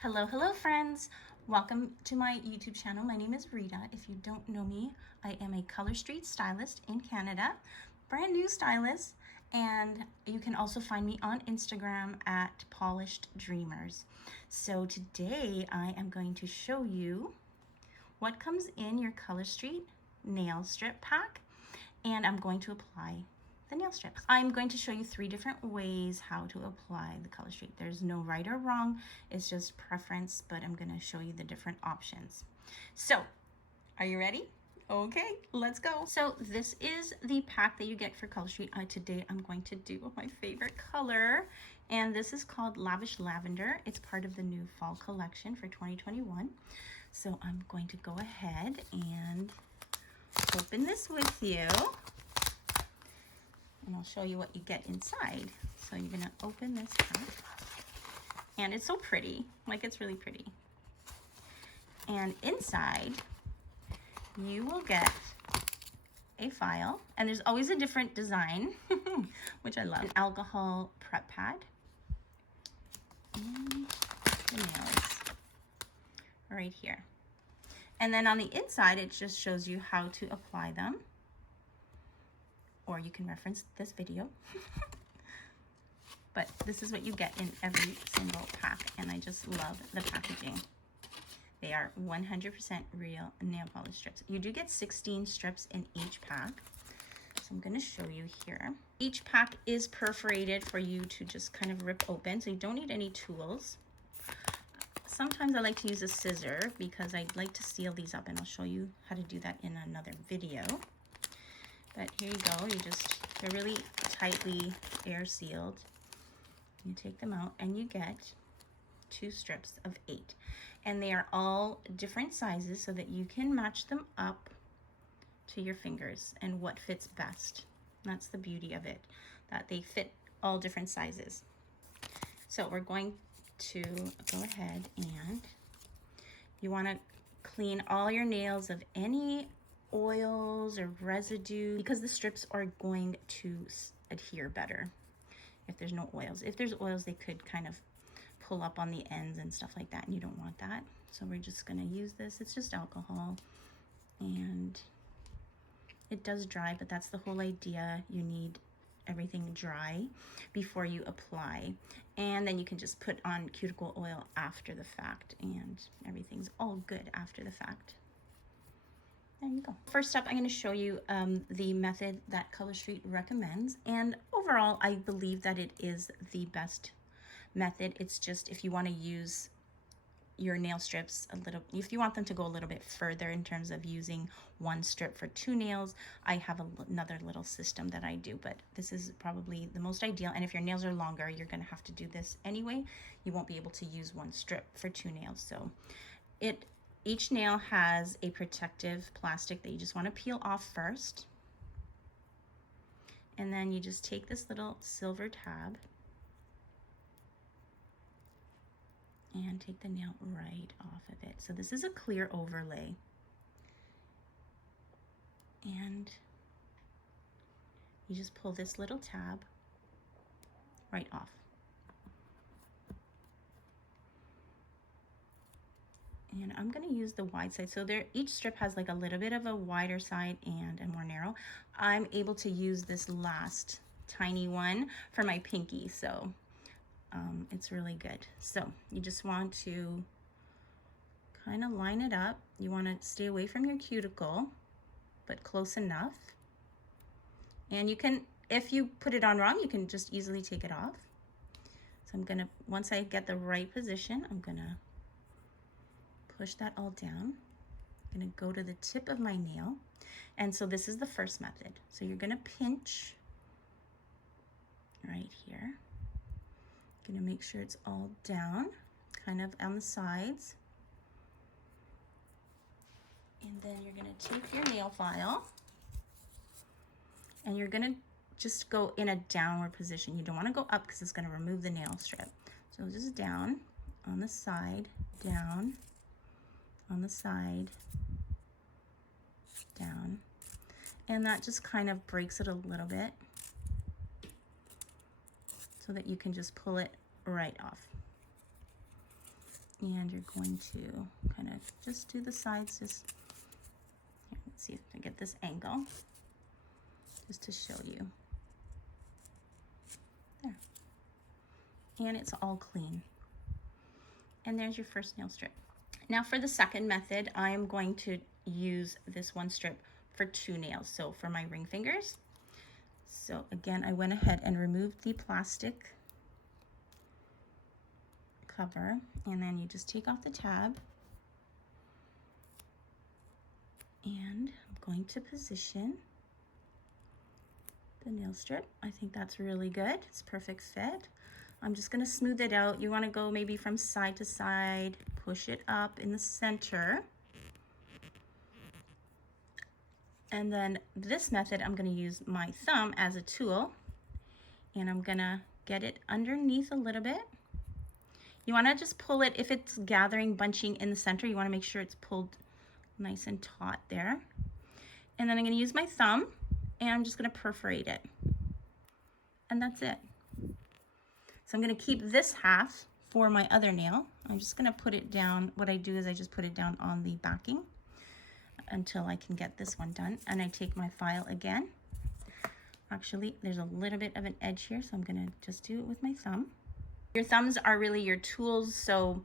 Hello, hello friends. Welcome to my YouTube channel. My name is Rita. If you don't know me, I am a Color Street stylist in Canada, brand new stylist, and you can also find me on Instagram at polisheddreamers. So today I am going to show you what comes in your Color Street nail strip pack, and I'm going to apply the nail strips. I'm going to show you 3 different ways how to apply the Color Street. There's no right or wrong, it's just preference, but I'm going to show you the different options. So, are you ready? Okay, let's go. So this is the pack that you get for Color Street. Today I'm going to do my favorite color, and this is called Lavish Lavender. It's part of the new fall collection for 2021. So I'm going to go ahead and open this with you. And I'll show you what you get inside. So you're gonna open this up. And it's so pretty, like it's really pretty. And inside, you will get a file. And there's always a different design, which I love. An alcohol prep pad. And the nails right here. And then on the inside, it just shows you how to apply them. Or you can reference this video. But this is what you get in every single pack, and I just love the packaging. They are 100% real nail polish strips. You do get 16 strips in each pack. So I'm gonna show you here. Each pack is perforated for you to just kind of rip open, so you don't need any tools. Sometimes I like to use a scissor because I like to seal these up, and I'll show you how to do that in another video. But here you go, they're really tightly air sealed. You take them out and you get 2 strips of 8. And they are all different sizes so that you can match them up to your fingers and what fits best. That's the beauty of it, that they fit all different sizes. So we're going to go ahead, and you wanna clean all your nails of any oils or residue, because the strips are going to adhere better if there's no oils. If there's oils, they could kind of pull up on the ends and stuff like that, and you don't want that. So we're just gonna use this. It's just alcohol, and it does dry, but that's the whole idea. You need everything dry before you apply, and then you can just put on cuticle oil after the fact, and everything's all good after the fact. There you go. First up, I'm going to show you the method that Color Street recommends. And overall, I believe that it is the best method. It's just if you want to use your nail strips a little, if you want them to go a little bit further in terms of using 1 strip for 2 nails, I have another little system that I do, but this is probably the most ideal. And if your nails are longer, you're going to have to do this anyway. You won't be able to use 1 strip for 2 nails. So each nail has a protective plastic that you just want to peel off first. And then you just take this little silver tab and take the nail right off of it. So this is a clear overlay. And you just pull this little tab right off. And I'm going to use the wide side. So each strip has like a little bit of a wider side and a more narrow. I'm able to use this last tiny one for my pinky, so it's really good. So you just want to kind of line it up. You want to stay away from your cuticle, but close enough. And you can, if you put it on wrong, you can just easily take it off. So I'm going to, once I get the right position, I'm going to push that all down. I'm gonna go to the tip of my nail. And so this is the first method. So you're gonna pinch right here. Gonna make sure it's all down, kind of on the sides. And then you're gonna take your nail file and you're gonna just go in a downward position. You don't wanna go up because it's gonna remove the nail strip. So just down on the side, down, on the side, down, and that just kind of breaks it a little bit so that you can just pull it right off. And you're going to kind of just do the sides, just, here, let's see if I get this angle, just to show you. There. And it's all clean. And there's your first nail strip. Now for the second method, I am going to use this one strip for 2 nails, so for my ring fingers. So again, I went ahead and removed the plastic cover, and then you just take off the tab, and I'm going to position the nail strip. I think that's really good. It's perfect fit. I'm just going to smooth it out. You want to go maybe from side to side, push it up in the center. And then this method, I'm going to use my thumb as a tool, and I'm going to get it underneath a little bit. You want to just pull it, if it's gathering, bunching in the center, you want to make sure it's pulled nice and taut there. And then I'm going to use my thumb, and I'm just going to perforate it. And that's it. So I'm going to keep this half for my other nail. I'm just going to put it down. What I do is I just put it down on the backing until I can get this one done. And I take my file again. Actually, there's a little bit of an edge here, so I'm going to just do it with my thumb. Your thumbs are really your tools, so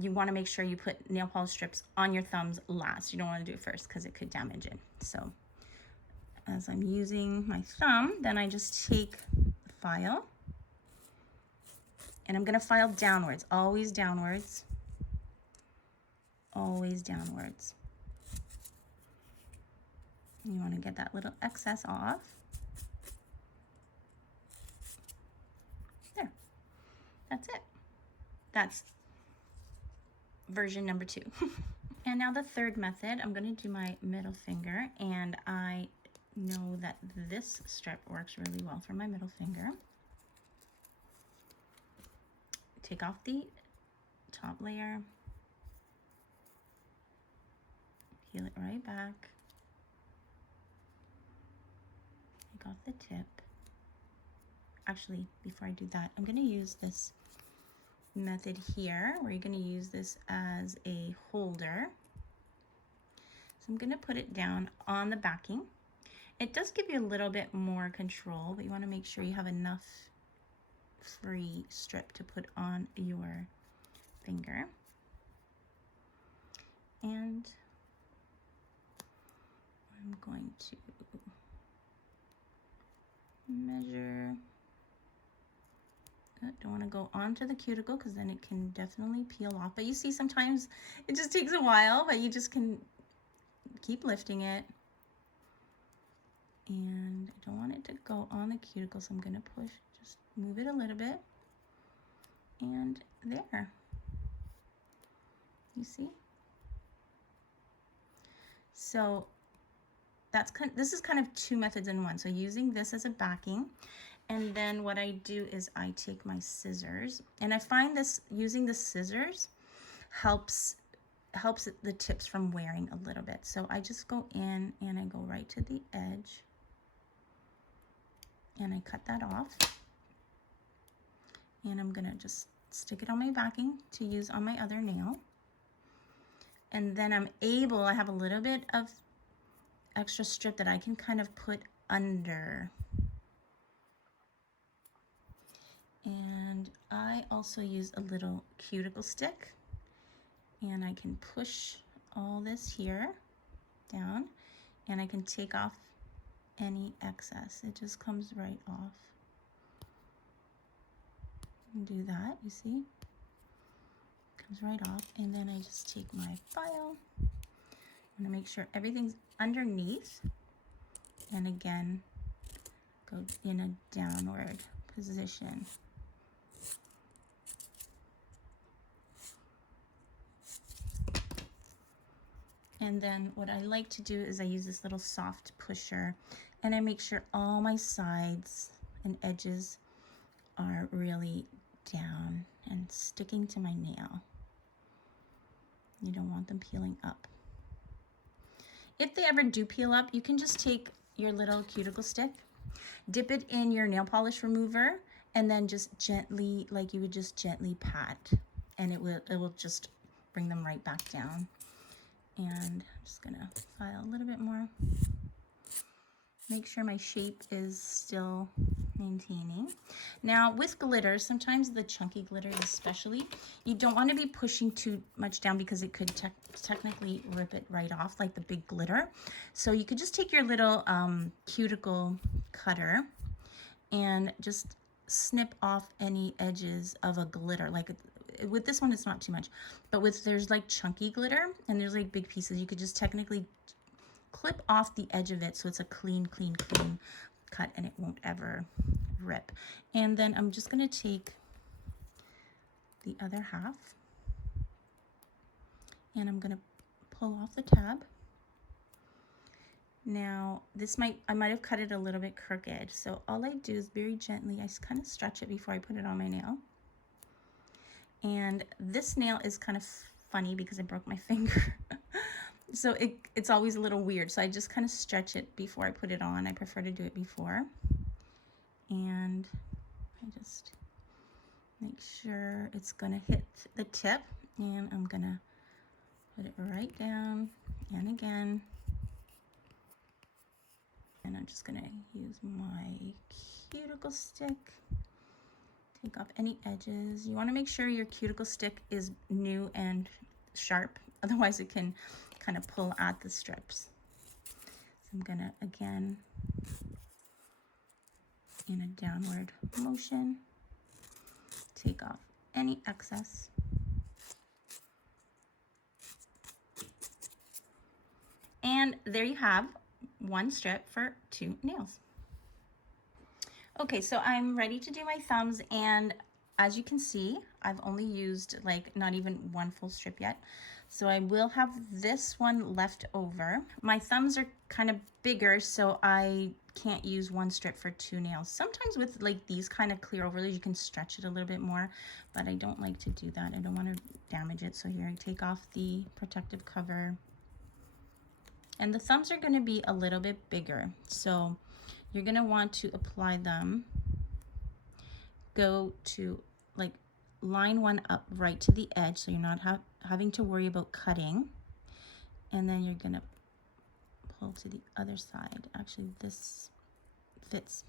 you want to make sure you put nail polish strips on your thumbs last. You don't want to do it first because it could damage it. So as I'm using my thumb, then I just take the file, and I'm going to file downwards, always downwards, always downwards. You want to get that little excess off. There. That's it. That's version number 2. And now the third method, I'm going to do my middle finger, and I know that this strip works really well for my middle finger. Take off the top layer, peel it right back, take off the tip. Actually, before I do that, I'm going to use this method here, where you're going to use this as a holder. So I'm going to put it down on the backing. It does give you a little bit more control, but you want to make sure you have enough free strip to put on your finger. And I'm going to measure. Don't want to go onto the cuticle because then it can definitely peel off. But you see, sometimes it just takes a while, but you just can keep lifting it. And I don't want it to go on the cuticle, so I'm going to push, just move it a little bit. And there. You see? So that's this is kind of 2 methods in one. So using this as a backing. And then what I do is I take my scissors, and I find this, using the scissors helps the tips from wearing a little bit. So I just go in and I go right to the edge, and I cut that off. And I'm gonna just stick it on my backing to use on my other nail. And then I have a little bit of extra strip that I can kind of put under. And I also use a little cuticle stick, and I can push all this here down, and I can take off any excess. It just comes right off. And do that, you see? Comes right off. And then I just take my file. I'm gonna make sure everything's underneath, and again, go in a downward position. And then what I like to do is I use this little soft pusher, and I make sure all my sides and edges are really down and sticking to my nail. You don't want them peeling up. If they ever do peel up, you can just take your little cuticle stick, dip it in your nail polish remover, and then just gently, like you would just gently pat and it will just bring them right back down. And I'm just gonna file a little bit more. Make sure my shape is still maintaining. Now with glitter, sometimes the chunky glitter especially, you don't want to be pushing too much down because it could technically rip it right off, like the big glitter. So you could just take your little cuticle cutter and just snip off any edges of a glitter. Like with this one, it's not too much, but there's like chunky glitter and there's like big pieces, you could just technically clip off the edge of it so it's a clean cut and it won't ever rip. And then I'm just going to take the other half and I'm going to pull off the tab. Now I might have cut it a little bit crooked, so all I do is very gently, I kind of stretch it before I put it on my nail. And this nail is kind of funny because I broke my finger. So it's always a little weird. So I just kind of stretch it before I put it on. I prefer to do it before. And I just make sure it's gonna hit the tip, and I'm gonna put it right down and again. And I'm just gonna use my cuticle stick, take off any edges. You wanna make sure your cuticle stick is new and sharp, otherwise it can kind of pull at the strips. So I'm gonna, again, in a downward motion, take off any excess. And there you have one strip for 2 nails. Okay, so I'm ready to do my thumbs, and as you can see, I've only used like not even 1 full strip yet. So I will have this one left over. My thumbs are kind of bigger, so I can't use 1 strip for 2 nails. Sometimes with like these kind of clear overlays, you can stretch it a little bit more, but I don't like to do that. I don't want to damage it. So here I take off the protective cover. And the thumbs are going to be a little bit bigger. So you're going to want to apply them, go to like line one up right to the edge so you're not having to worry about cutting, and then you're gonna pull to the other side. Actually, this fits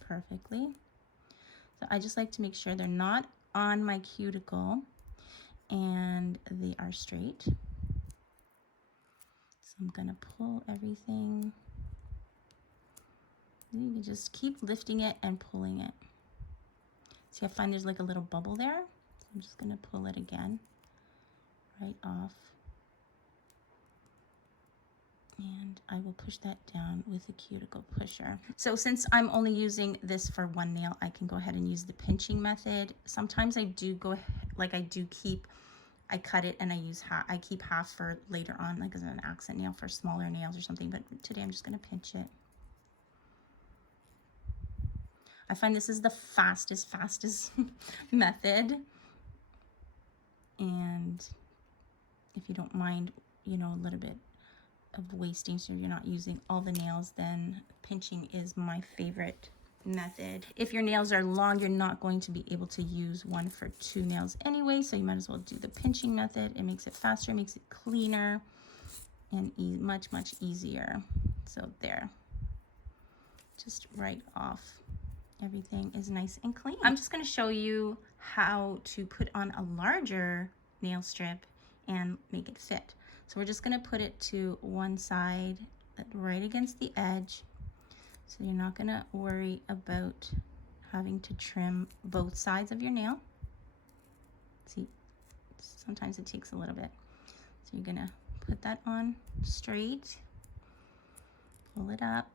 perfectly, so I just like to make sure they're not on my cuticle and they are straight. So I'm gonna pull everything. You can just keep lifting it and pulling it. See, I find there's like a little bubble there. So I'm just gonna pull it again, right off. And I will push that down with a cuticle pusher. So since I'm only using this for 1 nail, I can go ahead and use the pinching method. Sometimes I do go, like I cut it and I keep half for later on, like as an accent nail for smaller nails or something, but today I'm just gonna pinch it. I find this is the fastest method. And if you don't mind, you know, a little bit of wasting so you're not using all the nails, then pinching is my favorite method. If your nails are long, you're not going to be able to use 1 for 2 nails anyway, so you might as well do the pinching method. It makes it faster, it makes it cleaner, and much easier. So there, just right off. Everything is nice and clean. I'm just going to show you how to put on a larger nail strip and make it fit. So we're just going to put it to one side, right against the edge. So you're not going to worry about having to trim both sides of your nail. See, sometimes it takes a little bit. So you're going to put that on straight, pull it up.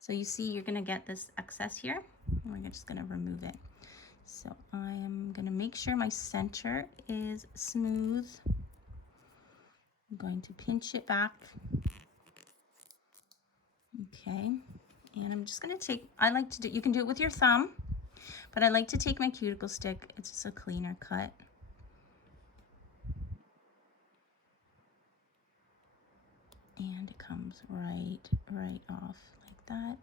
So you see you're going to get this excess here, and we're just going to remove it. So I am going to make sure my center is smooth. I'm going to pinch it back. Okay, and I'm just going to take, I like to do, you can do it with your thumb, but I like to take my cuticle stick. It's just a cleaner cut. And it comes right off like that.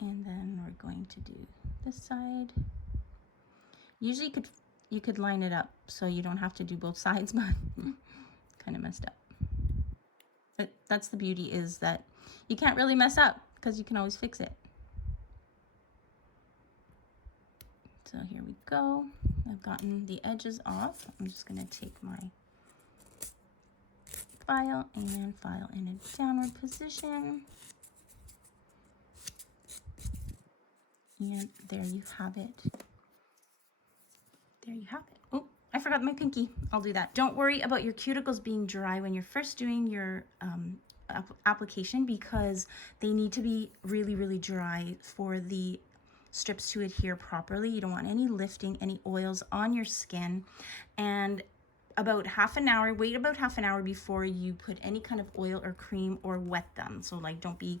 And then we're going to do this side. Usually you could line it up so you don't have to do both sides, but kind of messed up. But that's the beauty, is that you can't really mess up because you can always fix it. So here we go. I've gotten the edges off. I'm just going to take my file and file in a downward position. And there you have it. There you have it. Oh, I forgot my pinky. I'll do that. Don't worry about your cuticles being dry when you're first doing your application, because they need to be really, really dry for the strips to adhere properly. You don't want any lifting, any oils on your skin. And about half an hour, wait about half an hour before you put any kind of oil or cream or wet them. So like, don't be,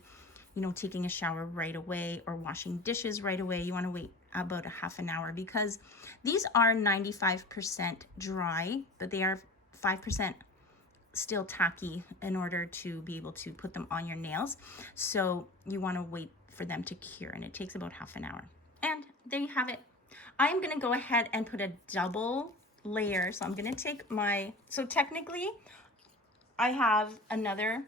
you know, taking a shower right away or washing dishes right away. You want to wait about a half an hour, because these are 95% dry, but they are 5% still tacky in order to be able to put them on your nails. So you want to wait for them to cure, and it takes about half an hour. And there you have it. I'm going to go ahead and put a double layer. So I'm going to take my, so technically I have another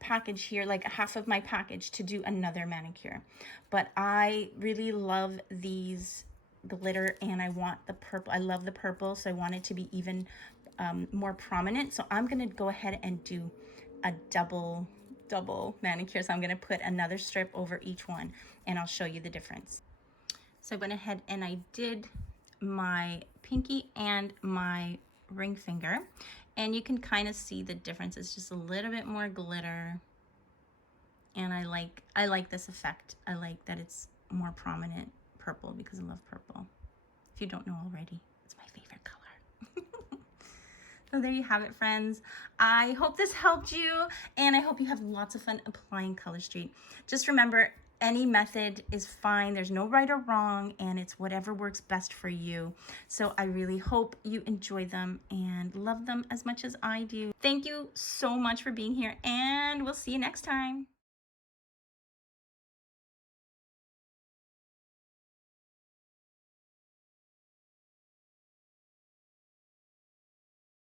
package here, like half of my package, to do another manicure, but I really love these glitter, and I want the purple. I love the purple, so I want it to be even more prominent. So I'm going to go ahead and do a double manicure. So I'm going to put another strip over each one, and I'll show you the difference. So I went ahead and I did my pinky and my ring finger, and you can kind of see the difference. It's just a little bit more glitter, and I like this effect. I like that it's more prominent purple, because I love purple. If you don't know already, it's my favorite color. So there you have it, friends. I hope this helped you, and I hope you have lots of fun applying Color Street. Just remember, any method is fine. There's no right or wrong, and it's whatever works best for you. So I really hope you enjoy them and love them as much as I do. Thank you so much for being here, and we'll see you next time.